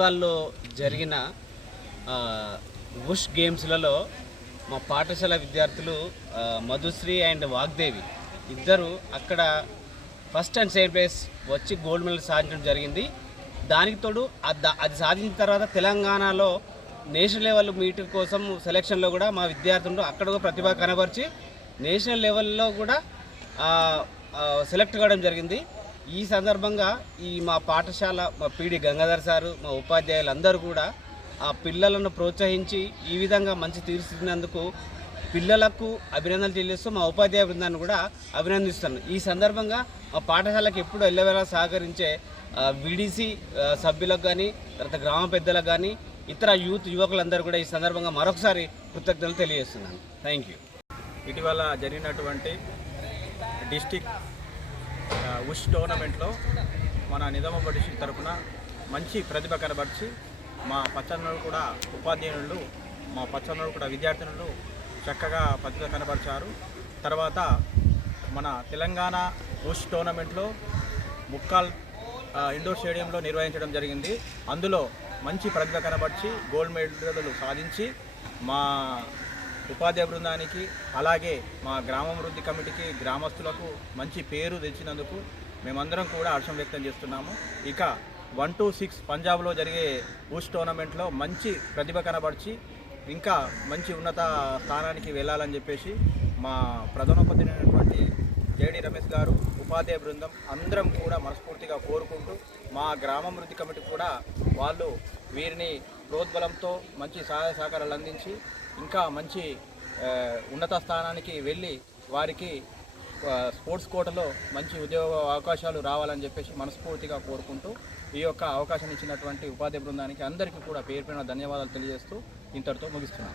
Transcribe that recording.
ముక్కాల్లో జరిగిన ఉష్ గేమ్స్లలో మా పాఠశాల విద్యార్థులు మధుశ్రీ అండ్ వాగ్దేవి ఇద్దరు అక్కడ ఫస్ట్ అండ్ సెకండ్ ప్లేస్ వచ్చి గోల్డ్ మెడల్ సాధించడం జరిగింది. దానికి తోడు అది సాధించిన తర్వాత తెలంగాణలో నేషనల్ లెవెల్ మీట్ కోసం సెలక్షన్లో కూడా మా విద్యార్థులు అక్కడ కూడా ప్రతిభ కనబరిచి నేషనల్ లెవెల్లో కూడా సెలెక్ట్ కావడం జరిగింది. ఈ సందర్భంగా మా పాఠశాల మా పీడి గంగాధర్ సారు మా ఉపాధ్యాయులందరూ కూడా ఆ పిల్లలను ప్రోత్సహించి ఈ విధంగా మంచి తీర్చిదిద్దినందుకు పిల్లలకు అభినందనలు తెలియజేస్తూ మా ఉపాధ్యాయ బృందాన్ని కూడా అభినందిస్తున్నాను. ఈ సందర్భంగా మా పాఠశాలకు ఎప్పుడు ఎల్లవేళ సహకరించే విడిసి సభ్యులకు కానీ తర్వాత గ్రామ పెద్దలకు కానీ ఇతర యువకులందరూ కూడా ఈ సందర్భంగా మరొకసారి కృతజ్ఞతలు తెలియజేస్తున్నాను. Thank you. ఇటీవల జరిగినటువంటి డిస్టిక్ ఉష్ టోర్నమెంట్లో మన నిజామాబాద్ డిస్టిక్ తరఫున మంచి ప్రతిభ కనబరిచి మా పచ్చన్నలు కూడా ఉపాధ్యాయులు మా పచ్చన్నలు కూడా విద్యార్థినులు చక్కగా ప్రతిభ కనబరిచారు. తర్వాత మన తెలంగాణ ఉష్ టోర్నమెంట్లో ముక్కాల్ ఇండోర్ స్టేడియంలో నిర్వహించడం జరిగింది. అందులో మంచి ప్రతిభ కనబరిచి గోల్డ్ మెడల్ సాధించి మా ఉపాధ్యాయ బృందానికి అలాగే మా గ్రామాభివృద్ధి కమిటీకి గ్రామస్తులకు మంచి పేరు తెచ్చినందుకు మేమందరం కూడా హర్షం వ్యక్తం చేస్తున్నాము. ఇక 1 to 6 పంజాబ్లో జరిగే ఉష్ టోర్నమెంట్లో మంచి ప్రతిభ కనబరిచి ఇంకా మంచి ఉన్నత స్థానానికి వెళ్ళాలని చెప్పేసి మా ప్రధానోపాధ్యాయుడైనటువంటి జేడి రమేష్ గారు ఉపాధ్యాయ బృందం అందరం కూడా మనస్ఫూర్తిగా కోరుకుంటూ మా గ్రామాభివృద్ధి కమిటీ కూడా వాళ్ళు వీరిని ప్రోద్బలంతో మంచి సహాయ సహకారాలు అందించి ఇంకా మంచి ఉన్నత స్థానానికి వెళ్ళి వారికి స్పోర్ట్స్ కోటాలో మంచి ఉద్యోగ అవకాశాలు రావాలని చెప్పేసి మనస్ఫూర్తిగా కోరుకుంటూ ఈ యొక్క అవకాశం ఇచ్చినటువంటి ఉపాధ్యాయ బృందానికి అందరికీ కూడా పేరు పేరున ధన్యవాదాలు తెలియజేస్తూ ఇంతటితో ముగిస్తున్నాను.